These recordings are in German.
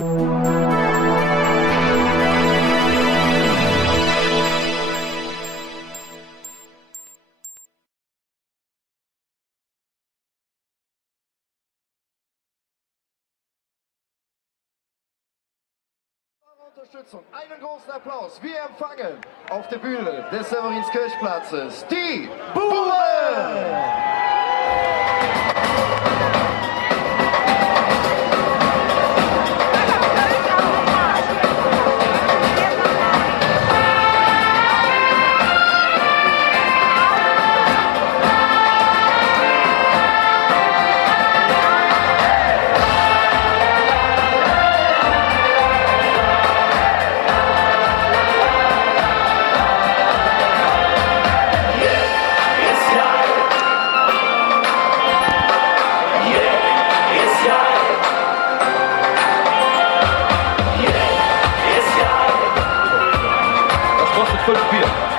Unterstützung. Einen großen Applaus. Wir empfangen auf der Bühne des Severinskirchplatzes die Buren!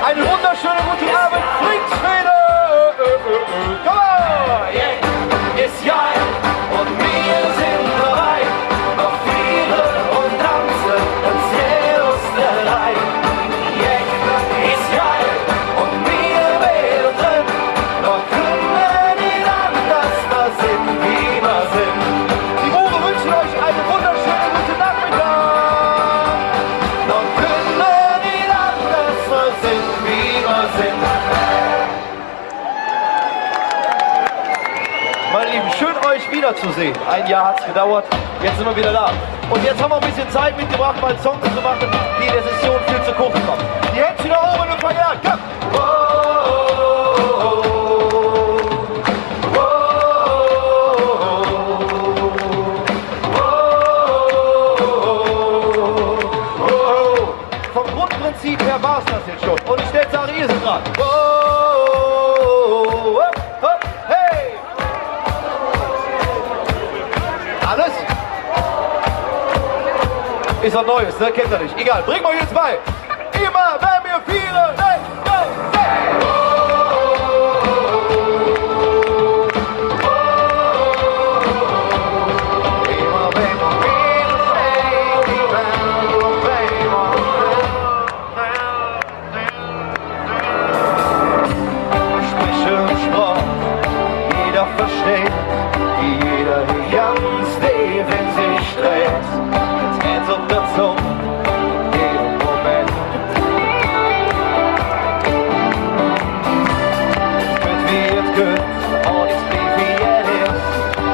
Einen wunderschönen guten Abend, Fringsfede! Komm on! Yeah, ist geil und wir sind bereit. Noch Frieden und Tanzen und Seelusterei. Yeah, ist geil und wir werden noch können nicht anders da sind, wie wir sind. Die Buren wünschen euch einen wunderschönen guten Nachmittag. Noch können nicht anders da sind, wie wir sind. Meine Lieben, schön euch wiederzusehen. Ein Jahr hat es gedauert, jetzt sind wir wieder da. Und jetzt haben wir ein bisschen Zeit mitgebracht, mal Songs zu machen, die in der Session viel zu kurz kommen. Die Hände wieder oben und fangen an. Komm! Vom Grundprinzip her war es das jetzt schon. Und ich jetzt sage, ihr seid dran. Hey! Alles? Ist was Neues, ne? Kennt ihr nicht. Egal, bringen wir jetzt bei. Immer, wenn wir vieren. Hey, go, hey! Immer, wenn wir vieren, steht die Welt und wenn wir sprechen Sprache, jeder versteht, wie jeder hier ganz tief in sich dreht. Jetzt geht's auf der Zunge, jeden Moment. Es wird wie es geht, und es blieb wie es ist.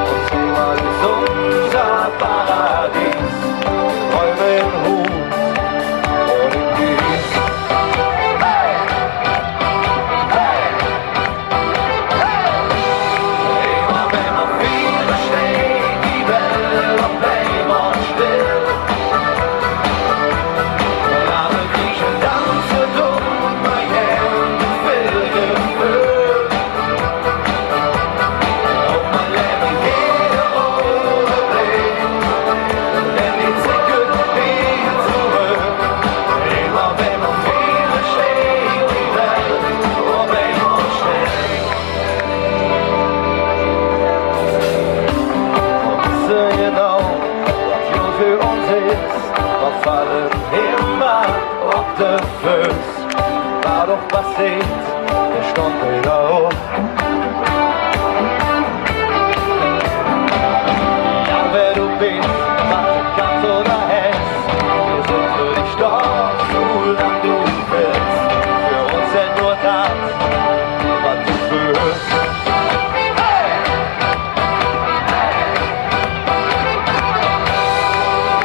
Und zweimal ist unser Paradies. Träume in Hut und in Gieß. Hey! Hey! Hey! Immer wenn man viel steht, die Welt auf einmal still. Alle Griechen tanzen um mein Herz will gefüllt. Auf mein Leben jede Augenblick, denn die Zicke fliegen zurück. Immer wenn man viel steht, die Welt auf einmal still. Und wissen genau, was gut für uns ist, wir fallen immer auf den Fuß. War doch passiert, wir standen wieder auf. Ja, wer du bist, was du kannst oder hast, wir sind für dich da, solange du willst. Für uns sind nur das, was du fühlst.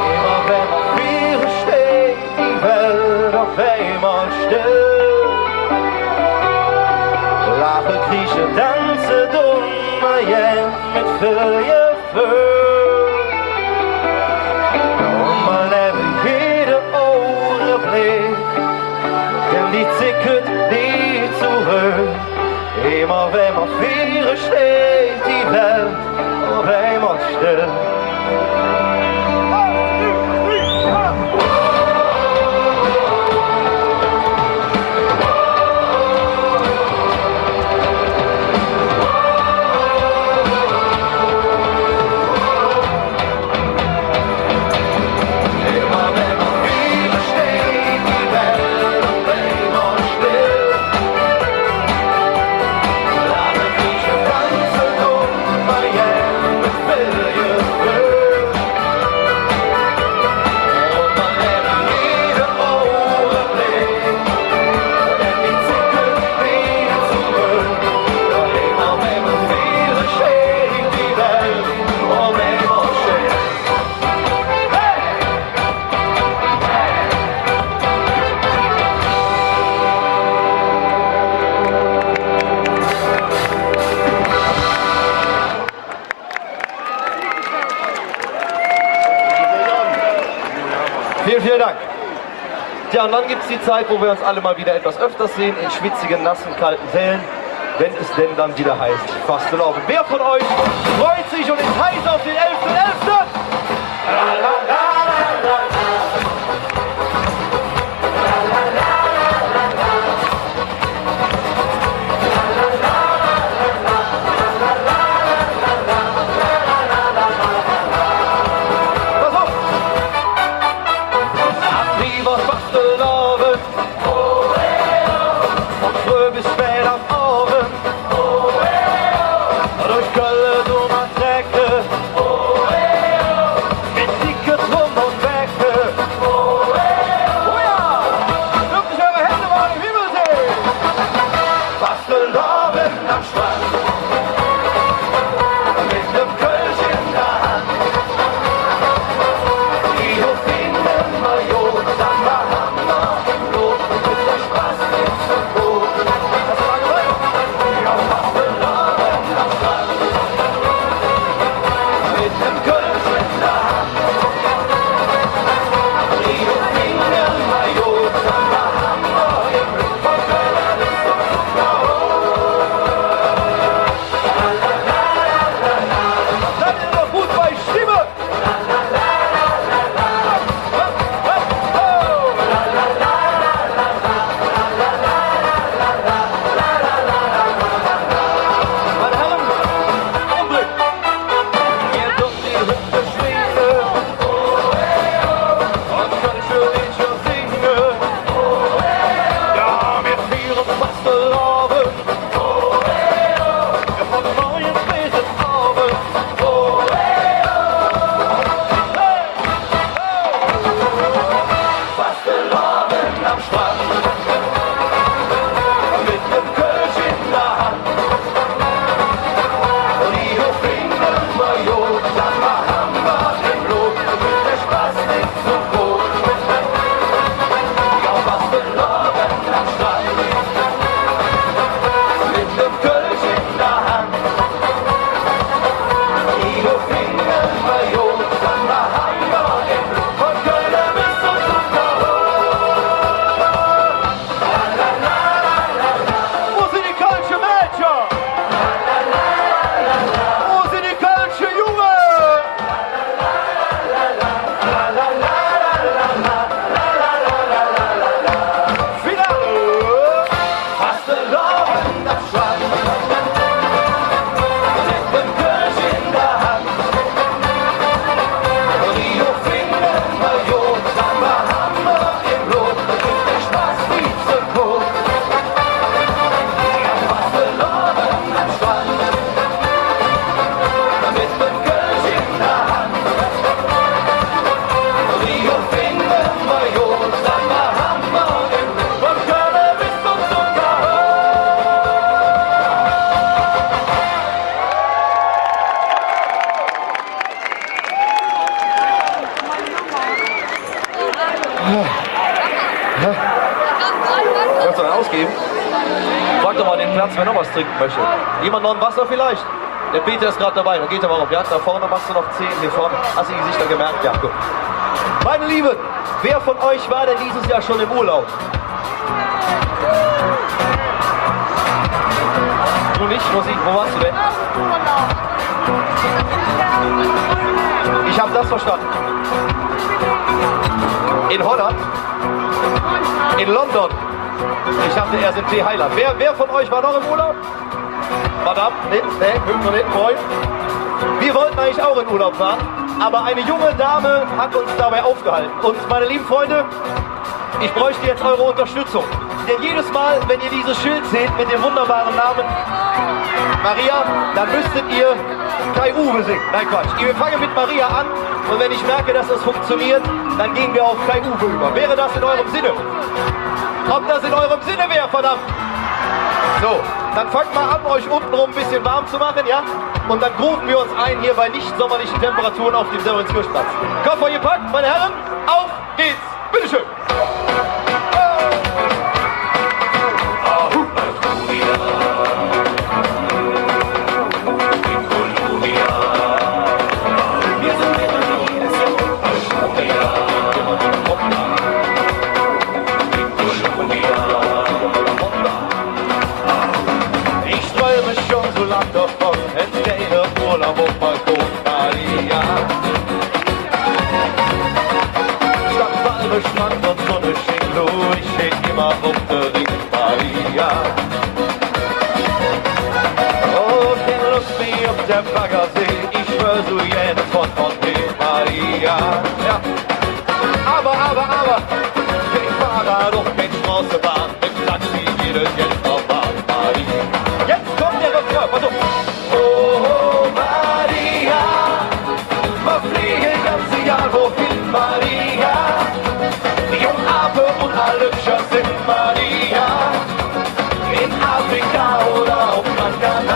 Immer wenn man vieren steht, die Welt auf einmal still. Lachen, kriechen, tanzen, dummer Jen mit viel Gefühl. Und man lebt jede Augenblick, denn die zickert nie zurück. Immer wenn man vieren steht, die Welt auf einmal still. Vielen, vielen Dank. Ja, und dann gibt es die Zeit, wo wir uns alle mal wieder etwas öfters sehen, in schwitzigen, nassen, kalten Sälen, wenn es denn dann wieder heißt, Fastelovend. Wer von euch freut sich und ist heiß auf den 11.11.? Wolltest du dann ausgeben? Frag doch mal den Platz, wer noch was trinken möchte. Jemand noch ein Wasser vielleicht? Der Peter ist gerade dabei, dann geht er mal auf. Ja, da vorne machst du noch 10, hier vorne. Hast du die Gesichter gemerkt? Ja, gut. Meine Lieben, wer von euch war denn dieses Jahr schon im Urlaub? Du nicht, Musik, wo warst du denn? Ich habe das verstanden. In Holland? In London? Ich dachte, er sind Highland. Wer von euch war noch im Urlaub? Madame? Nee, noch nicht, moin. Wir wollten eigentlich auch in Urlaub fahren, aber eine junge Dame hat uns dabei aufgehalten. Und meine lieben Freunde, ich bräuchte jetzt eure Unterstützung. Denn jedes Mal, wenn ihr dieses Schild seht mit dem wunderbaren Namen Maria, dann müsstet ihr Kai-Uwe singen. Nein, Quatsch. Wir fangen mit Maria an und wenn ich merke, dass das funktioniert, dann gehen wir auf Kai-Uwe über. Wäre das in eurem Sinne? Ob das in eurem Sinne wäre, verdammt! So, dann fangt mal an, euch untenrum ein bisschen warm zu machen, ja? Und dann grooven wir uns ein hier bei nicht sommerlichen Temperaturen auf dem Severinskirchplatz. Koffer gepackt, meine Herren, auf geht's! Bitteschön! der Baggersee, ich schwör so jetzt von Maria. Ja. Aber, kein Fahrrad und kein Straßenbahn, im Taxi geht es jetzt auf Maria. Jetzt kommt der Refrain, pass auf. Oh, Maria, wir fliegen ganz egal wohin, Maria. Die Jungape und alle Lübscher sind Maria. In Afrika oder auf Gran Canaria.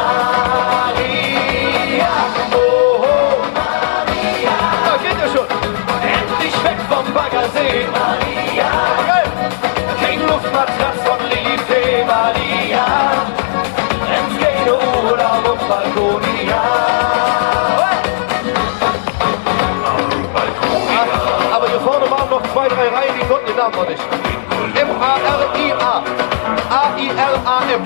Oh, Maria. Da geht er schon. Endlich weg vom Baggersee, Maria. Kein Luftmatratz von Lilifee, Maria. Ins keine Urlaub auf Balkonia. Aber hier vorne waren noch 2, 3 Reihen, die konnten den Namen noch nicht. M-A-R-I-A. A-I-R-A-M.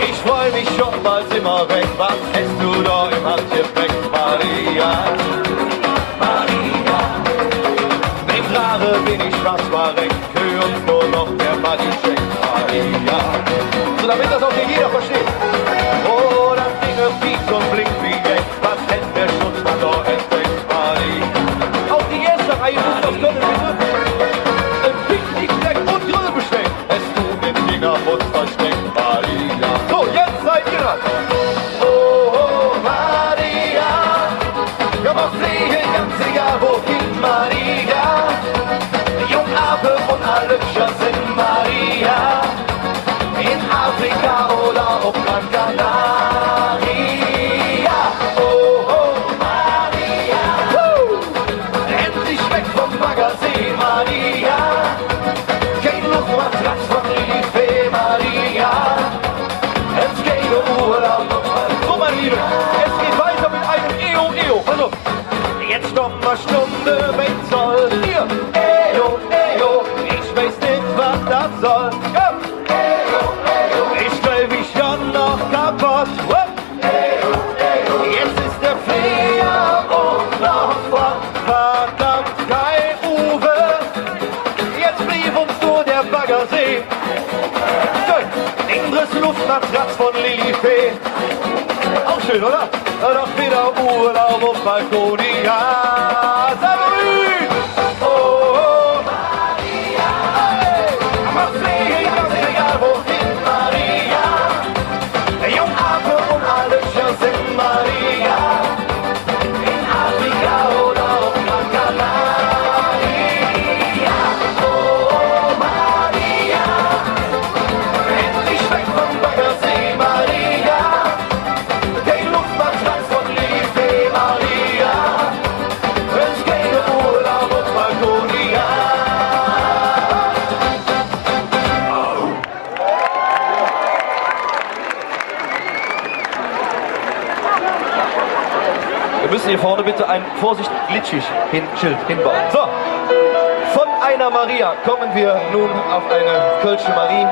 Ich freu mich schon, bald sind wir weg. Was hast du da im Handgepäck, Maria? Maria. Neben Rare bin ich fast verreckt. Für uns nur noch der Bodycheck, Maria. So, damit das auch hier jeder versteht. Oh, das Ding piekt und blinkt wie echt. Was hält der Schutzmann da entdeckt, Maria? Auch die erste Reihe muss das können, bitte. Ein Picknick, Deck und Grill bestellen. Es tut den Fingerputz versteckt, Maria. So, jetzt seid ihr dran. Oh, Maria. Ja, wir fliegen ganz egal wohin, Maria. Jungape und alle Lübscher sind Maria. In Afrika oder auf Gran Canaria. Oh, Maria. Endlich weg vom Baggersee, Maria. Kein Luftmatratz von Lilifee, Maria. Es geht Urlaub auf Balkonia. So, meine Liebe, es geht weiter mit einem EO. Also, jetzt stopp mal Stunde, wenn soll. Hier, EO. Ich weiß nicht, was das soll. Ja. Ich stell mich schon noch kaputt. Jetzt ist der Flieger und noch verdammt kein Uwe. Jetzt blieb uns nur der Baggersee. Schön. Ingres Luftmatratz von Lilifee. Auch schön, oder? Doch wieder Urlaub auf Balkonia. Salut! Oh, Maria. Hey! Wir fliegen ganz egal wohin, Maria. Jungape und alle Lübscher sind Maria. In Afrika oder auf Gran Canaria. Oh, Maria. Endlich weg vom Baggersee, Maria. Kein Luftmatratz von Lilifee, Maria. Es geht Urlaub auf Balkonia. Wir müssen hier vorne bitte ein Vorsicht glitschig Schild hinbauen. So, von einer Maria kommen wir nun auf eine Kölsche Marie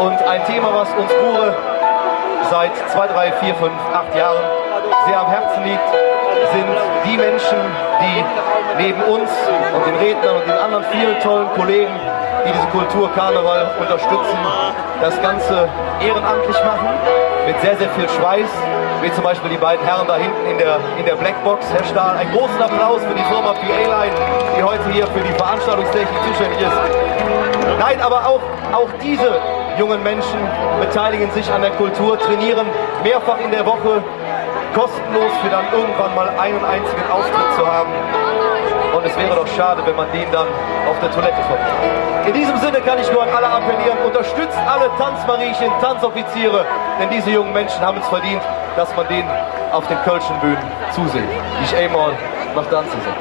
und ein Thema, was uns Bure seit 2, 3, 4, 5, 8 Jahren sehr am Herzen liegt, sind die Menschen, die neben uns und den Rednern und den anderen vielen tollen Kollegen, die diese Kultur Karneval unterstützen, das Ganze ehrenamtlich machen, mit sehr, sehr viel Schweiß, wie zum Beispiel die beiden Herren da hinten in der Blackbox. Herr Stahl, einen großen Applaus für die Firma PA-Line, die heute hier für die Veranstaltungstechnik zuständig ist. Nein, aber auch diese jungen Menschen beteiligen sich an der Kultur, trainieren mehrfach in der Woche kostenlos für dann irgendwann mal einen einzigen Auftritt zu haben. Und es wäre doch schade, wenn man den dann auf der Toilette verbringt. In diesem Sinne kann ich nur an alle appellieren, unterstützt alle Tanzmariechen, Tanzoffiziere, denn diese jungen Menschen haben es verdient, dass man denen auf den Kölschen Bühnen zusieht. Ich einmal noch tanzen sind.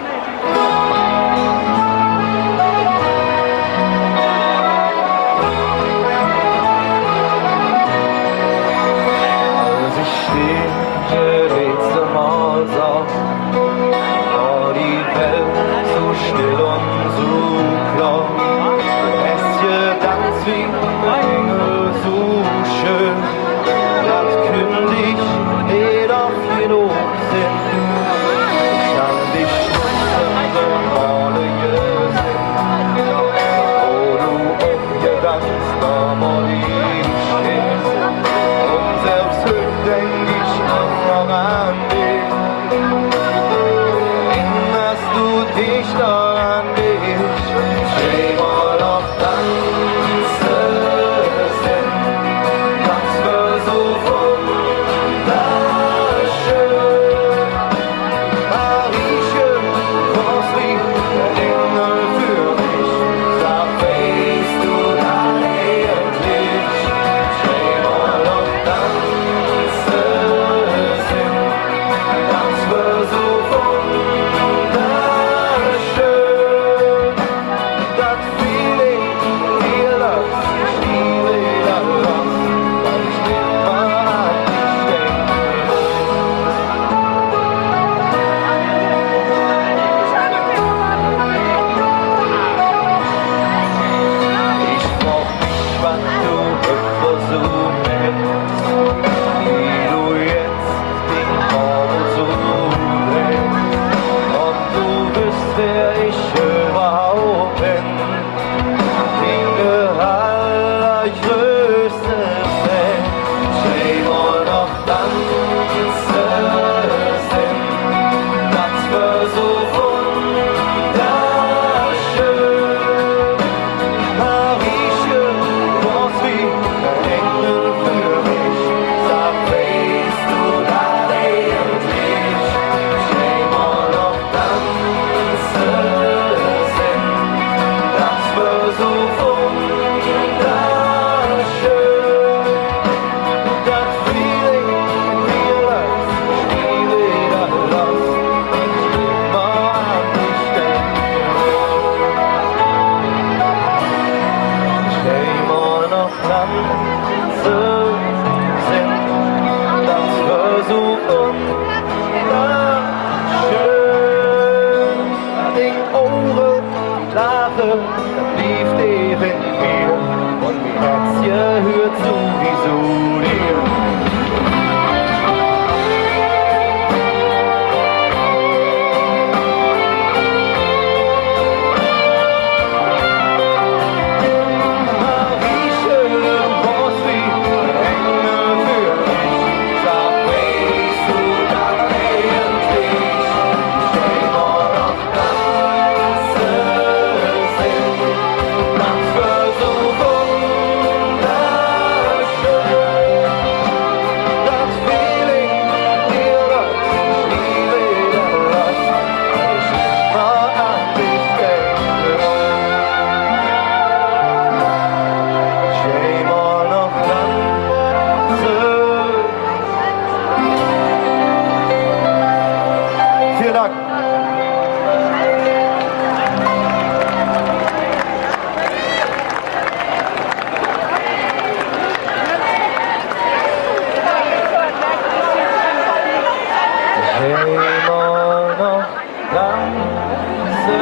immer noch ganze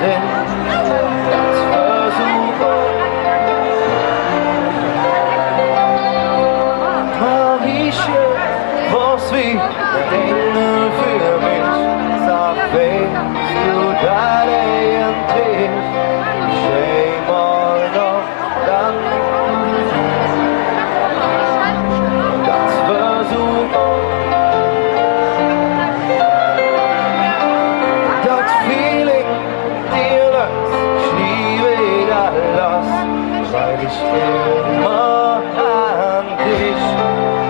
sind, das Versuche. Marische, was wie der Engel für mich, sag, wennst du da den Tisch, immer noch dann, das Versuche. Das Feeling dir das schwierig los, weil ich immer an dich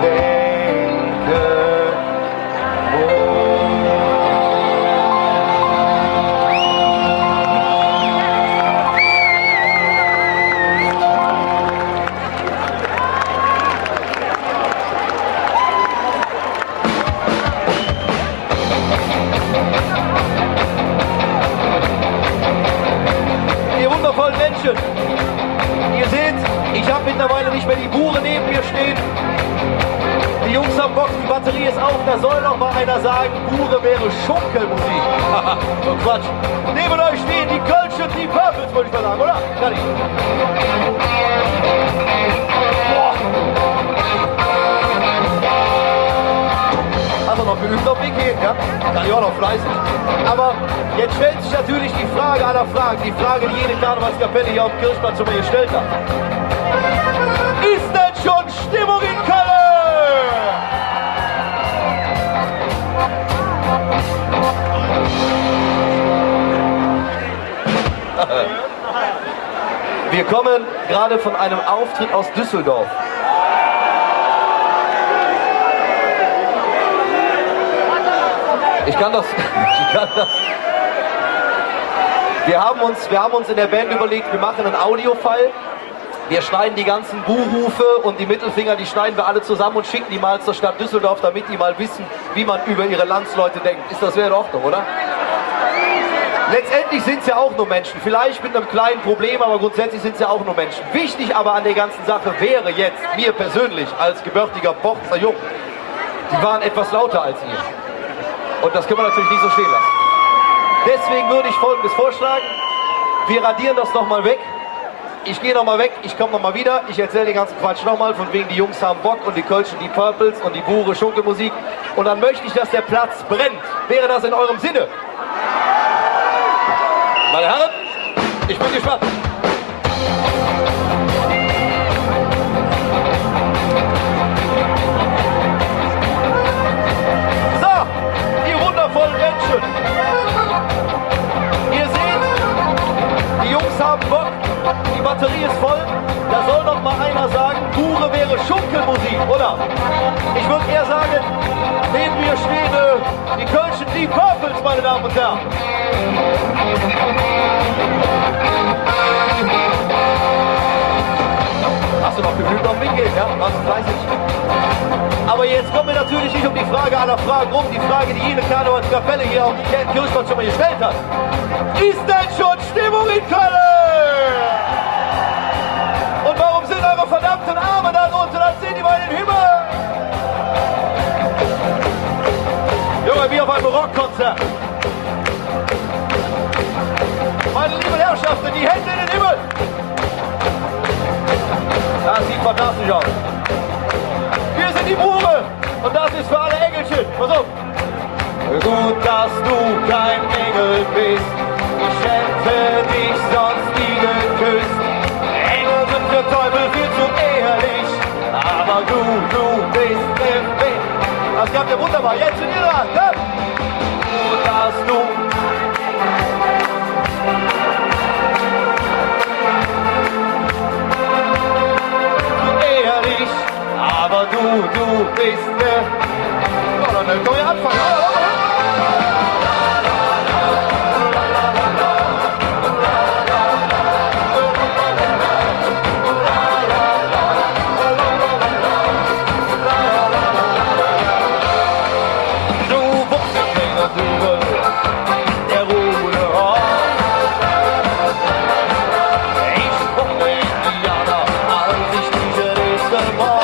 denke. Ihr wundervollen Menschen, ihr seht, ich habe mittlerweile nicht mehr die Bure neben mir stehen. Die Jungs haben Bock, die Batterie ist auf, da soll noch mal einer sagen, Bure wäre Schunkelmusik. Haha, so Quatsch. Neben euch stehen die Kölsch und die Purples, würde ich mal sagen, oder? Kadi. Boah. Hast du noch geübt auf Weg gehen, ja? Kann ich auch noch fleißig. Aber jetzt stellt sich natürlich die Frage aller Fragen, die Frage, die jede Karnevalskapelle hier auf dem Kirchplatz schon mal gestellt hat. Ist denn schon Stimmung in Köln? Wir kommen gerade von einem Auftritt aus Düsseldorf. Ich kann das. Wir haben uns in der Band überlegt, wir machen einen Audiofile. Wir schneiden die ganzen Buhrufe und die Mittelfinger, die schneiden wir alle zusammen und schicken die mal zur Stadt Düsseldorf, damit die mal wissen, wie man über ihre Landsleute denkt. Das wäre in Ordnung, oder? Letztendlich sind es ja auch nur Menschen, vielleicht mit einem kleinen Problem, aber grundsätzlich sind es ja auch nur Menschen. Wichtig aber an der ganzen Sache wäre jetzt, mir persönlich als gebürtiger Bochzer Jung, die waren etwas lauter als ihr. Und das können wir natürlich nicht so stehen lassen. Deswegen würde ich Folgendes vorschlagen, wir radieren das nochmal weg. Ich gehe nochmal weg, ich komme nochmal wieder, ich erzähle den ganzen Quatsch nochmal, von wegen die Jungs haben Bock und die Kölschen, die Purples und die Bure Schunkelmusik. Und dann möchte ich, dass der Platz brennt. Wäre das in eurem Sinne? Meine Herren, ich bin gespannt. So, ihr wundervollen Menschen. Ihr seht, die Jungs haben Bock, die Batterie ist voll. Da soll noch mal einer sagen, Bure wäre Schunkelmusik, oder? Ich würde eher sagen, neben mir stehen die Kölschen Deep Purples, meine Damen und Herren. Hast du noch genügend auf mich gehen, ja? Warst du fleißig? Aber jetzt kommen wir natürlich nicht um die Frage aller Fragen rum, die Frage, die jede Karnevalskapelle hier auf dem Kirchplatz schon mal gestellt hat. Ist denn schon Stimmung in Köln? Und warum sind eure verdammten Arme da drunter? Dann sehen die mal in den Himmel. Junge, wie auf einem Rockkonzert. Meine lieben Herrschaften, die Hände in den Himmel. Das sieht fantastisch aus. Wir sind die Bure und das ist für alle Engelchen. Pass auf. Gut, dass du kein Engel bist. Ich hätte dich sonst nie geküsst. Engel sind für Teufel viel zu ehrlich. Aber du bist im Weg. Das klappt ja wunderbar. Jetzt sind ihr dran. Ja? Gut, dass du aber du bist der... Oh, dann können wir anfangen. Du Wuchsfinger, der Ruhe ich brauche Indianer, als ich diese nächste Morgen.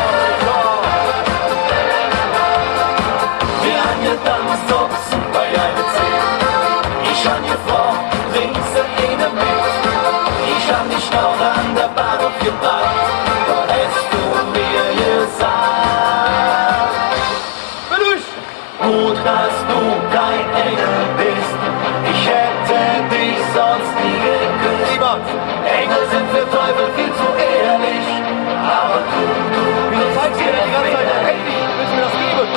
dann sonst bei einer Zehn. Ich han gefragt, trinkst du eine mit? Ich han dich noch an der Bar gefragt, was hast du mir gesagt? Gut, dass du kein Engel bist, ich hätte dich sonst nie geküsst. Niemand. Engel sind für Teufel viel zu ehrlich, aber Wieso zeigst du mir denn die ganze Zeit dein Handy? Willst du mir das geben?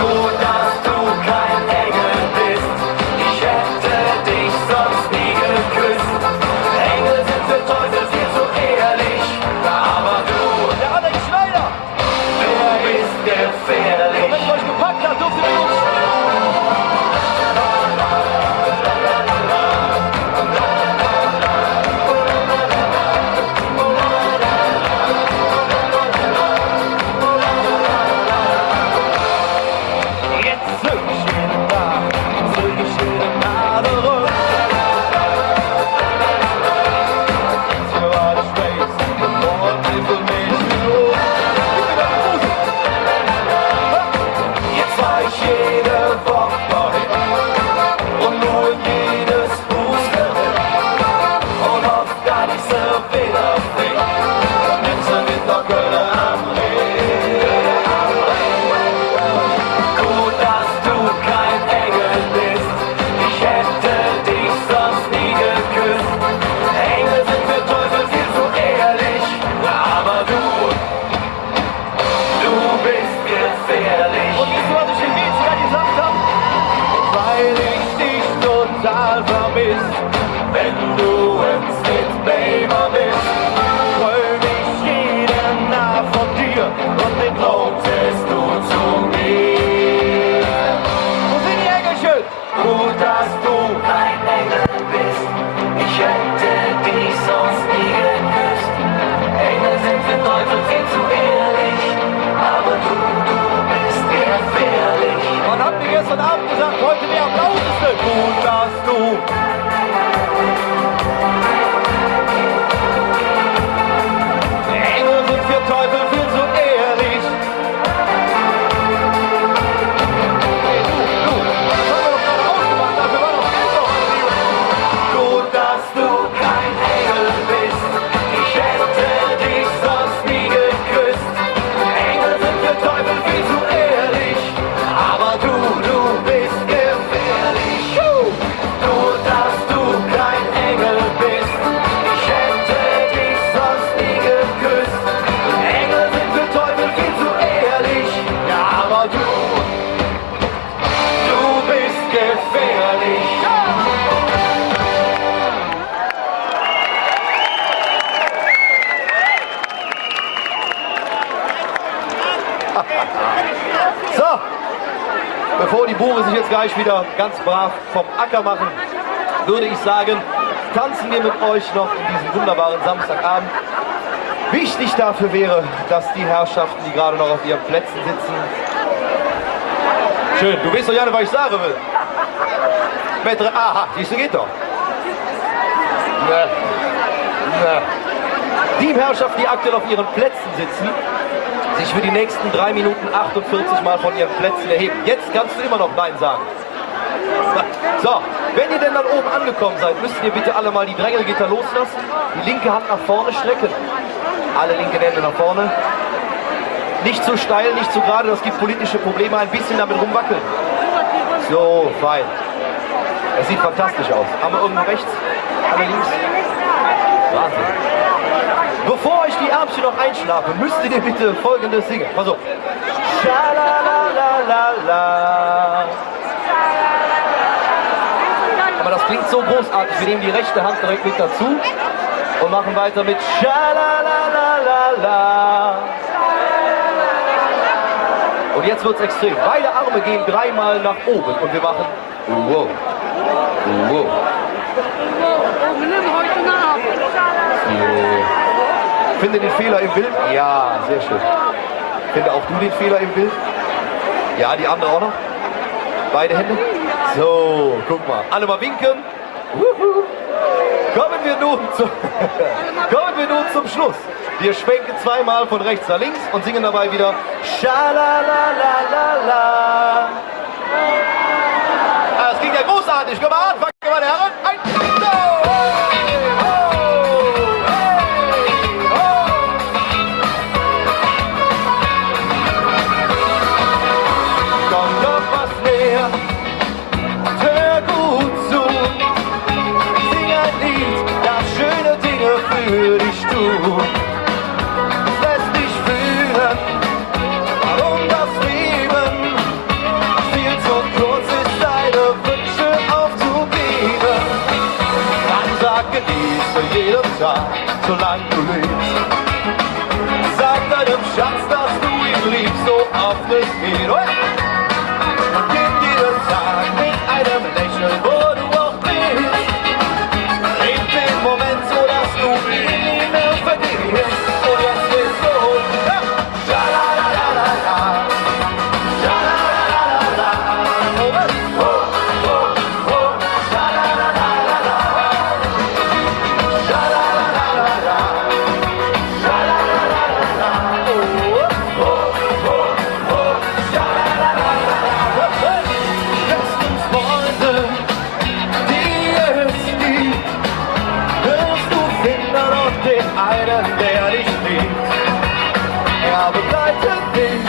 gut, dass du kein Engel bist, ich hätte dich sonst nie geküsst. Engel sind für Teufel viel zu ehrlich, aber Der Alex Schneider. du bist gefährlich. Wenn ich euch gepackt habe, dürft ihr mit uns. Jetzt zück ich wieder nach, zück ich wieder nach zurück. Jetzt hier war der Space, und Information. Gib mir deinen Fuß. Jetzt fahr ich jede Woche dahin und nur in jedes Fußgericht und hoff, dass ich sie wieder find. Und nimm sie mit nach Köln am Ring. Gut, dass du kein Engel bist, ich hätte dich sonst nie geküsst. Engel sind für Teufel viel zu ehrlich, aber du bist gefährlich. Und wisst ihr, was ich dem Mädchen da gesagt habe? Weil ich dich total vermisst. Wenn du ins Mitbeamer bist, Träum ich jede Nacht von dir und den Traum. kommtest du zu mir. Wo sind die Engelchen? Gut, dass du kein Engel bist, ich hätte dich sonst nie geküsst. Engel sind für Teufel viel zu ehrlich, aber du bist gefährlich. Man hat mir gestern Abend gesagt, heute der am lautesten. Gut, dass du. Engel sind für Teufel viel zu ehrlich. Hey, du, das haben wir doch gerade ausgemacht, dafür war doch Geld drauf. Gut, dass du kein Engel bist, ich hätte dich sonst nie geküsst. Engel sind für Teufel viel zu ehrlich, aber du bist gefährlich. Gut, dass du kein Engel bist, ich hätte dich sonst nie geküsst. Engel sind für Teufel viel zu ehrlich, ja, aber du bist gefährlich. So, bevor die Buche sich jetzt gleich wieder ganz brav vom Acker machen, würde ich sagen, tanzen wir mit euch noch in diesem wunderbaren Samstagabend. Wichtig dafür wäre, dass die Herrschaften, die gerade noch auf ihren Plätzen sitzen, schön, du weißt doch ja nicht, was ich sagen will. Aha, siehst du, geht doch. Die Herrschaften, die aktuell auf ihren Plätzen sitzen, sich für die nächsten 3 Minuten 48 Mal von ihren Plätzen erheben. Jetzt kannst du immer noch Nein sagen. So, wenn ihr denn dann oben angekommen seid, müsst ihr bitte alle mal die Drängelgitter loslassen. Die linke Hand nach vorne strecken. Alle linken Hände nach vorne. Nicht zu steil, nicht zu gerade, das gibt politische Probleme. Ein bisschen damit rumwackeln. So, fein. Es sieht fantastisch aus. Haben wir irgendwo rechts? Alle links? Wahnsinn. Bevor euch die Ärmchen noch einschlafen, müsstet ihr bitte Folgendes singen. Pass auf. Schalalalala. Aber das klingt so großartig. Wir nehmen die rechte Hand direkt mit dazu und machen weiter mit Schalalalala. Und jetzt wird's extrem. Beide Arme gehen 3-mal nach oben und wir machen wow. Wow. Finde den Fehler im Bild? Ja, sehr schön. Finde auch du den Fehler im Bild? Ja, die andere auch noch? Beide Hände? So, guck mal. Alle mal winken. Wuhu. Kommen wir nun zum Schluss. Wir schwenken 2-mal von rechts nach links und singen dabei wieder Schalalalala. dramatisch gemacht. Fangen wir, meine Herren. Ein so. Komm doch was näher, hör gut zu. Sing ein Lied, das schöne Dinge für dich tut. Es lässt dich fühlen, warum das Leben viel zu kurz ist, deine Wünsche aufzugeben. Dann sag, genieße jeden Tag, solange du lebst. Sag deinem Schatz, dass du ihn liebst, so oft es geht. Beginn jeden Tag mit einem Lächeln, wo du auch bist. Leb den Moment so, dass du ihn nie mehr vergisst. Und jetzt geht's los. Ja. Schalalala. Schalalala. Oh, oh, oh. Schalalala. Schalalala. Schalalala. Oh, oh, oh. Schalalala. Bestens Freunde, die es gibt, wirst du finden und den einen, der dich liebt. Er begleitet dich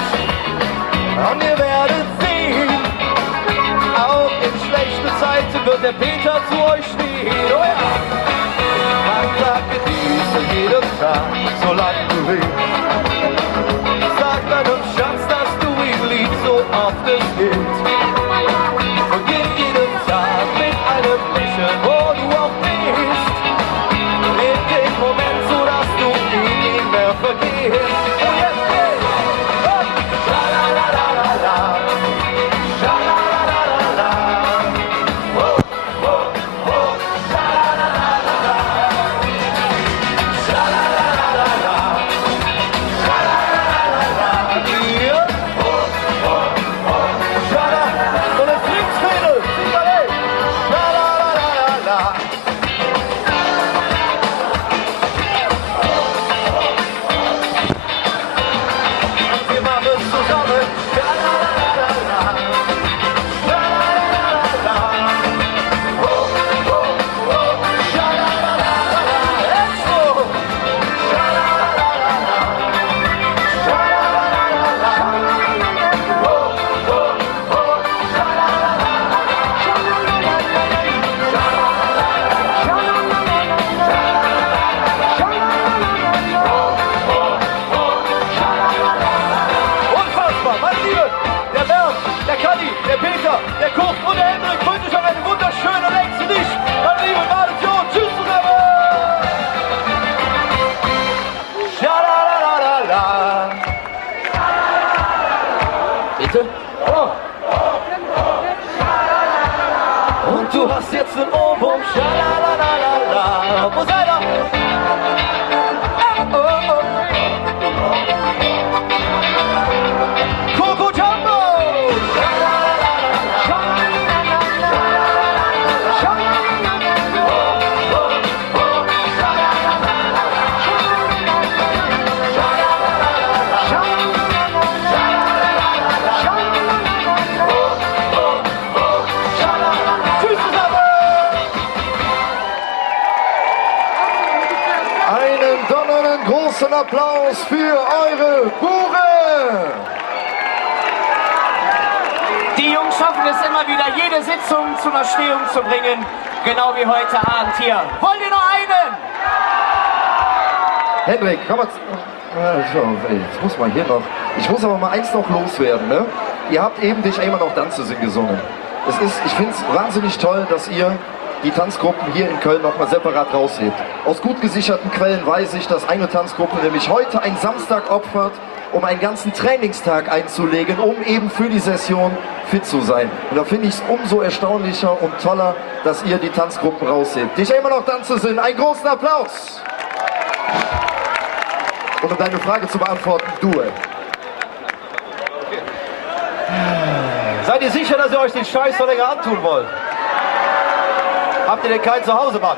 und ihr werdet sehen, auch in schlechten Zeiten wird der Peter zu euch stehen. Oh ja, man sagt, genieße jeden Tag, solange du lebst. Sag deinem Schatz, dass du ihn liebst, so oft es geht. Beginn jeden Tag mit einem Lächeln, wo du auch bist. Leb den Moment so, dass du ihn nie mehr vergisst. Und jetzt geht's. Und Schalalalala. Schalalalala. Oh, oh, oh. Schalalalala. Schalalalala. Schalalalala. Ja. Oh, oh, oh. Schalala. Und das Linksfädel. Schalalalala. Wir machen es zusammen. Schalalala. Schalalala. Oh, oh, oh. Schalalala. Let's go. Schalalala. Schalalala. Oh, oh, oh. Schalalala. Unfassbar, meine Lieben, der Bernd, der Kalli, der Peter, der Kurt und der Hendrik wünschen euch eine wunderschöne nächste Licht. Meine Lieben, Tradition, tschüss zusammen! Schalalalala. Bitte? Oh. Und du hast jetzt einen Ohrwurm, schalalalala. Wo seid ihr? Oh, oh, oh. Coco Jumbo! Tschüss zusammen! Einen donnernden großen Applaus für eure Buren! Die Jungs schaffen es immer wieder, jede Sitzung zu einer Stehung zu bringen, genau wie heute Abend hier. Wollt ihr noch einen? Hendrik, komm mal. Jetzt muss man hier noch. Ich muss aber mal eins noch loswerden, ne? Ihr habt eben dich immer noch Danzesing gesungen. Ich finde es wahnsinnig toll, dass ihr die Tanzgruppen hier in Köln nochmal separat raushebt. Aus gut gesicherten Quellen weiß ich, dass eine Tanzgruppe nämlich heute einen Samstag opfert, um einen ganzen Trainingstag einzulegen, um eben für die Session fit zu sein. Und da finde ich es umso erstaunlicher und toller, dass ihr die Tanzgruppen raushebt. Die immer noch Danzesing, einen großen Applaus! Und um deine Frage zu beantworten, Duell. Seid ihr sicher, dass ihr euch den Scheiß noch länger antun wollt? Habt ihr denn kein Zuhause, Mann?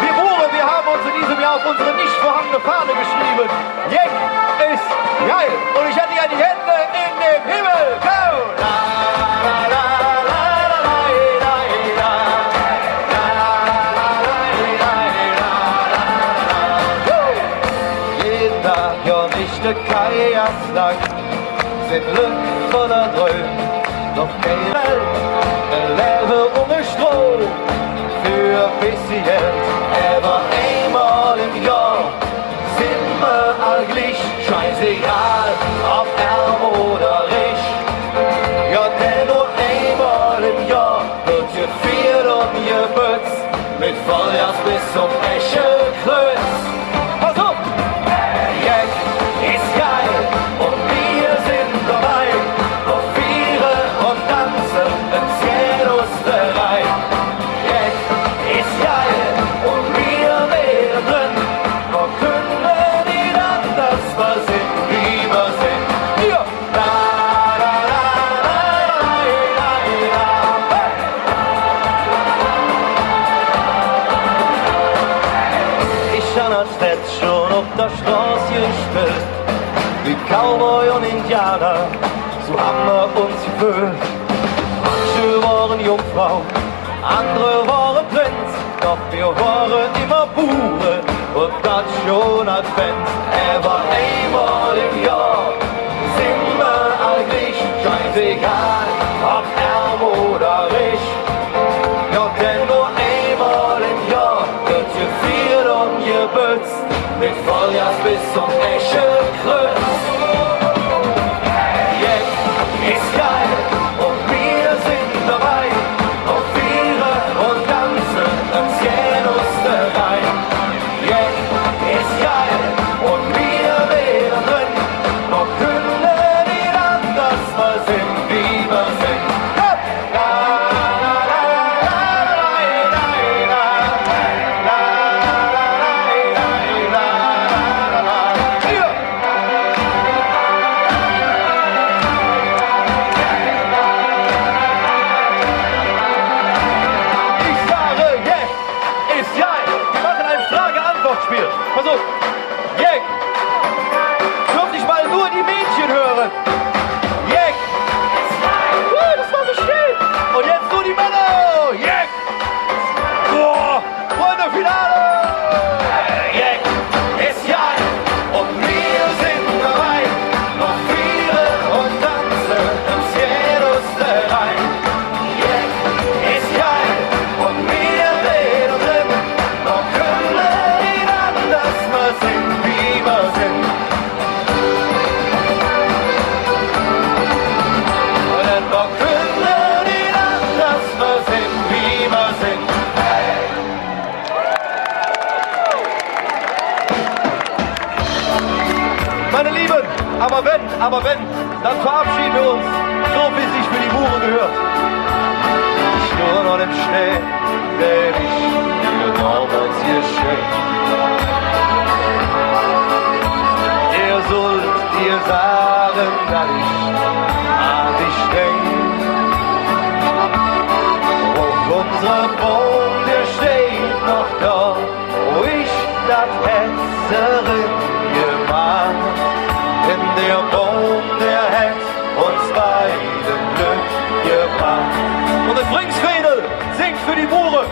Wir Buren, wir haben uns in diesem Jahr auf unsere nicht vorhandene Fahne geschrieben. Jeck ist geil. Und ich hätte ja die Hände in den Himmel. Go! La, la, la, la, la. Glück voller Träume, noch keine Welt, ein Leben ohne Strom, für bisschen, aber einmal im Jahr sind wir all gleich, scheißegal, ob arm oder reich. Ja, denn nur einmal im Jahr wird gefeiert und gebützt, mit Vollgas bis zum Eschekreuz. Pass auf! Jack ist geil und wir sind dabei, auf Vieren und Tanzen in Zielosterei. Jack ist geil und wir wären drin, wir können nicht anders, wir sind wie wir sind. Hier! Da, da, da, da, da, da, da, hey! Ich habe als Fett schon auf der Straße gespielt, wie Cowboy und Indianer, so haben wir uns gefühlt. Manche waren Jungfrau, andere waren Prinz, doch wir waren immer Bure und das schon als Fans. Aber einmal im Jahr sind wir all gleich, scheißegal, ob arm oder reich. Ja, denn nur einmal im Jahr wird gefeiert und gebützt, mit Vollgas bis zum Eschekreuz. Jack ist geil und wir sind dabei, auf Vieren und Tanzen in Zielosterei. Jack ist geil und wir wären drin, wir können nicht anders, wir sind wie wir sind. Ja! La, la, la, la, la, la, la, la, la, la, la, la. Hier! Ich sage, Jack ist geil. Wir machen ein Frage-Antwort-Spiel. Pass auf. Jack, dürfte ich mal nur die Mädchen hören? Jack ist geil. Das war so still. Und jetzt nur die Männer. Jack. Boah, Freunde, Finale. Jack ist geil. Und wir sind dabei. Noch Vieren und Tanzen im Zielosterei. Jack ist geil. Und wir wären drin. Wir können nicht anders, wir sind wie wir sind. Und wir können nicht anders, wir sind wie wir sind. Meine Lieben, aber wenn, dann verabschieden wir uns, so wie es sich für die Mure gehört. Ich nur noch im Schnee, den ich dir damals geschenkt. Ihr sollt dir sagen, dass ich an dich denk. Auf unser Baum, der steht noch da, wo ich das Hetzerin gemacht. Denn der Baum, der hat uns beiden Glück gebracht. Und das Bringsfädel singt für die Mure.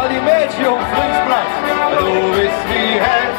All die Mädchen auf Fringsplatz, du bist wie Herz.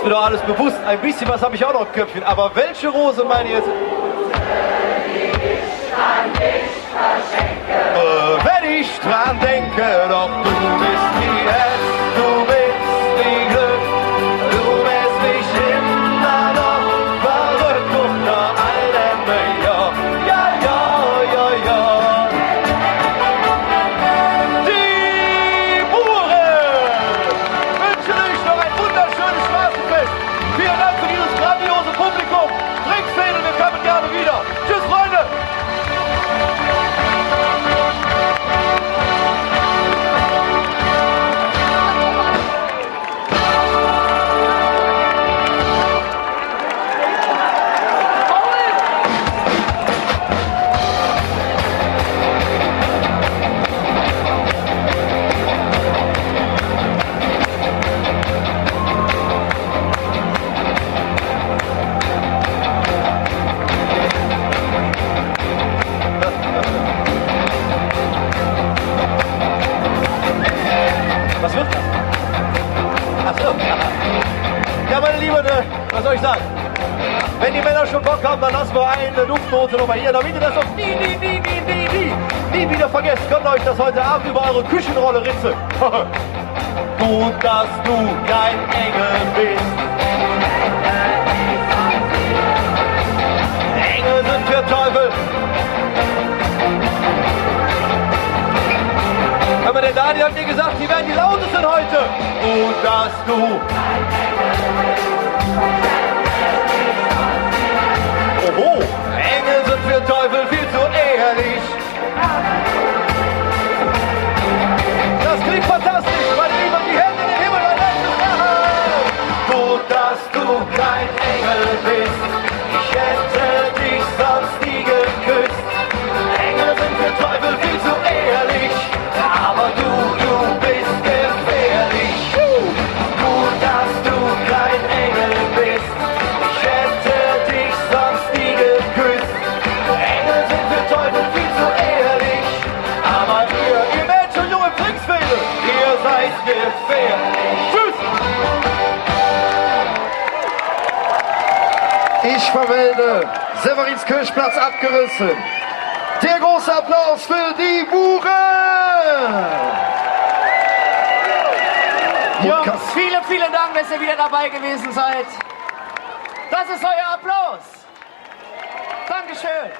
ist mir doch alles bewusst. Ein bisschen was habe ich auch noch im Köpfchen. Aber welche Rose meine ich jetzt? Wenn ich dran denke, doch du bist die Herz, du bist die Glück, du lässt mich immer noch verrückt unter allen Millionen. Ja, ja, ja, ja. Die Buren wünschen euch noch ein wunderschönes Straßenfest. Vielen Dank für dieses grandiose Publikum. Trinksfädel, wir kommen gerne wieder. Tschüss, Freunde. Was wird das? Achso. Ja, meine Lieben, was soll ich sagen? Wenn die Männer schon Bock haben, dann lassen wir eine Duftnote nochmal hier, damit ihr das auch nie wieder vergesst. Könnt ihr euch das heute Abend über eure Küchenrolle ritzen. Gut, dass du kein Engel bist. Engel sind für Teufel. Aber der Daniel hat mir gesagt, die werden die lautesten heute. Gut, dass du... Oho, Engel sind für Teufel viel zu ehrlich. Das klingt fantastisch, meine Lieben, die Hände in den Himmel, mein letztes Jahr. Gut, dass du kein Engel bist. Ich hätte dich sonst nie geküsst. Engel sind für Teufel viel zu ehrlich. Aber du bist gefährlich. Gut, dass du kein Engel bist. Ich hätte dich sonst nie geküsst. Engel sind für Teufel viel zu ehrlich. Aber ihr Mädchen, junge Trinksfädel, ihr seid gefährlich. Tschüss! Ich vermelde, Severinskirchplatz abgerissen. Der große Applaus für die Buren! Jungs, vielen Dank, dass ihr wieder dabei gewesen seid. Das ist euer Applaus. Dankeschön.